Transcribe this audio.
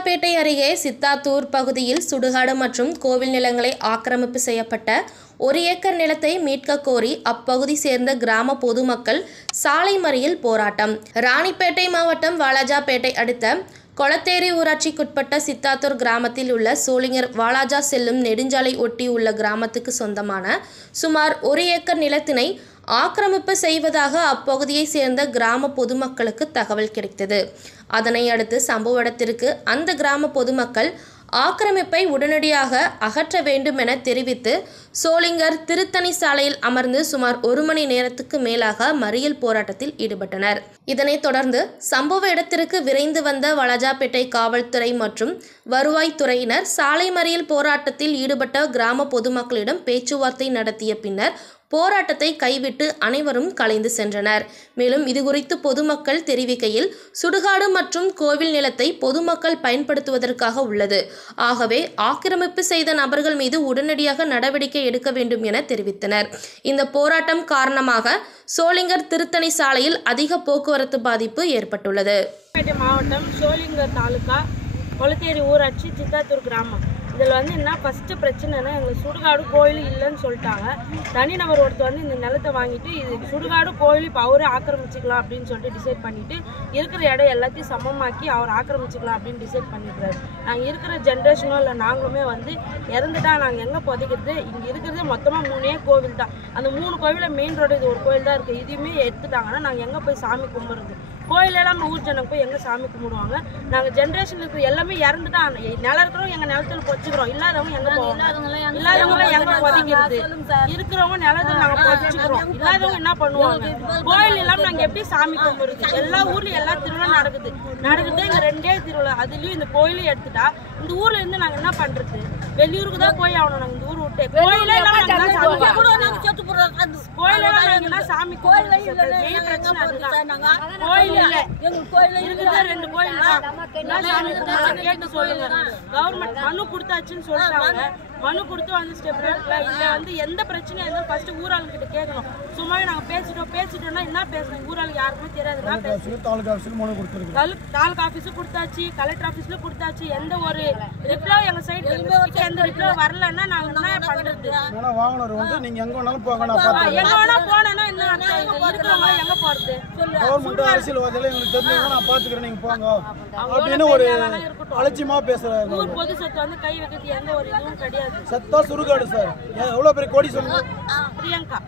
வாலாஜாபேட்டை அருகே சித்தாத்தூர் பகுதியில் சுடுகாடு மற்றும் கோவில் நிலங்களை ஆக்கிரமிப்பு செய்யப்பட்ட 1 ஏக்கர் நிலத்தை மீட்க கோரி அப்பகுதி சேர்ந்த கிராம பொதுமக்கள் சாலை மறியல் போராட்டம். ராணிப்பேட்டை மாவட்டம் வாலாஜாபேட்டை அடுத்த கொளத்தேரி ஊராட்சிக்குட்பட்ட சித்தாத்தூர் கிராமத்தில் உள்ள சோளிங்கர் வாலாஜா செல்லும் நெடுஞ்சாலை ஒட்டி உள்ள கிராமத்துக்கு சொந்தமான சுமார் 1 ஏக்கர் நிலத்தினை ஆக்கிரமிப்பு செய்வதாக அப்பகுதியை சேர்ந்த கிராம பொதுமக்களுக்கு தகவல் கிடைத்தது. அதனை அடுத்து சம்பவ இடத்திற்கு அந்த கிராம பொதுமக்கள் ஆக்கிரமிப்பை உடனடியாக அகற்ற வேண்டும் என தெரிவித்து சோளிங்கர் திருத்தணி சாலையில் அமர்ந்து சுமார் 1 மணி நேரத்துக்கு மேலாக மறியல் போராட்டத்தில் ஈடுபட்டனர். இதனைத் தொடர்ந்து சம்பவ இடத்திற்கு விரைந்து வந்த வாலாஜாபேட்டை காவல்துறை மற்றும் வருவாய்த்துறையினர் சாலை மறியல் போராட்டத்தில் ஈடுபட்ட கிராம பொதுமக்களிடம் பேச்சுவார்த்தை நடத்திய பின்னர் போராட்டத்தை கைவிட்டு அனைவரும் கலைந்து சென்றனர். மேலும் இதுகுறித்து பொதுமக்கள் தெரிவிக்கையில், சுடுகாடு மற்றும் கோவில் நிலத்தை பொதுமக்கள் பயன்படுத்துவதற்காக உள்ளது. ஆகவே ஆக்கிரமிப்பு செய்த நபர்கள் மீது உடனடியாக நடவடிக்கை எடுக்க வேண்டும் என தெரிவித்தனர். இந்த போராட்டம் காரணமாக சோளிங்கர் திருத்தணி சாலையில் அதிக போக்குவரத்து பாதிப்பு ஏற்பட்டுள்ளது. மாவட்டம் சோளிங்கர் தாலுகா கொளத்தேரி ஊராட்சி சித்தாத்தூர் கிராமம். இதில் என்ன ஃபஸ்ட்டு பிரச்சனைனா எங்களுக்கு சுடுகாடு கோயில் இல்லைன்னு சொல்லிட்டாங்க. தனிநபர் ஒருத்தர் இந்த நிலத்தை வாங்கிட்டு இது சுடுகாடு கோயில் இப்போ அவரே ஆக்கிரமிச்சிக்கலாம் அப்படின்னு சொல்லிட்டு டிசைட் பண்ணிவிட்டு இருக்கிற இடம் எல்லாத்தையும் சமமாக்கி அவர் ஆக்கிரமிச்சிக்கலாம் அப்படின்னு டிசைட் பண்ணிக்கிறாரு. நாங்கள் இருக்கிற ஜென்ரேஷனும் இல்லை நாங்களுமே இறந்துட்டா நாங்கள் எங்கே புதைக்கிறது? இங்கே இருக்கிறதே மொத்தமாக 3 கோவில் தான். அந்த 3 கோவிலில் மெயின் ரோடு இது ஒரு கோயில் தான் இருக்குது. இதையுமே எடுத்துட்டாங்கன்னா நாங்கள் எங்கே போய் சாமி கும்பிட்றது? கோயிலெல்லாம் ஊர் ஜனங்க போய் எங்கே சாமி கும்பிடுவாங்க? நாங்கள் ஜென்ரேஷன் இருக்கிற எல்லாமே இறந்துட்டா நிலம் இருக்கிறவங்க எங்கள் நிலத்தில் பொச்சுக்கிறோம், இல்லாதவங்க எங்கே போவாங்க? இல்லாதவங்களாம் எங்கே புதைக்கிறது? இருக்கிறவங்க நிலத்தில் நாங்கள் பொச்சுக்கிறோம், இல்லாதவங்க என்ன பண்ணுவாங்க? கோயில் இல்லாமல் நாங்கள் எப்படி சாமி கும்பிடுறது? எல்லா ஊர்லையும் எல்லா திருவிழா நடக்குது. இங்கே 2 திருவிழா. அதுலேயும் இந்த கோயிலையும் எடுத்துட்டா இந்த ஊர்ல இருந்து நாங்கள் என்ன பண்ணுறது? வெளியூருக்கு தான் போய் ஆகணும். நாங்கள் இந்த ஊர் விட்டு கோயிலெல்லாம் சாமி மெயின் பிரச்சனை அதுதான். கோயில் கேட்டு சொல்லுங்க. கவர்மெண்ட் மனு கொடுத்தாச்சுன்னு சொல்றாங்க. மனு கொடுத்து ஸ்டெப் இல்ல எந்த பிரச்சனையா இருந்தாலும் ஃபர்ஸ்ட் ஊராளுங்க கிட்ட கேட்கணும். சும்மா நாங்க பேசிட்டோம்னா என்ன பேசணும்? ஊராளுக்கு யாருக்குமே தெரியாது. தாலுகா ஆபீஸுக்கு கொடுத்தாச்சு, கலெக்டர் ஆபீஸ்ல கொடுத்தாச்சு. எந்த ஒரு ரிப்ளை எங்க சைடு எந்த ரிப்ளை வரலன்னா நாங்க என்ன பண்றது? எங்க வேணா போனா என்ன இருக்கிறவங்க எங்க போறது? ஊர் பொது சொத்து கை வைக்கிறது எந்த ஒரு இதுவும் கிடையாது. சத்தா சுடுகாடு சார். எவ்வளவு பெரிய கோடி சொல்லுங்க. பிரியங்கா.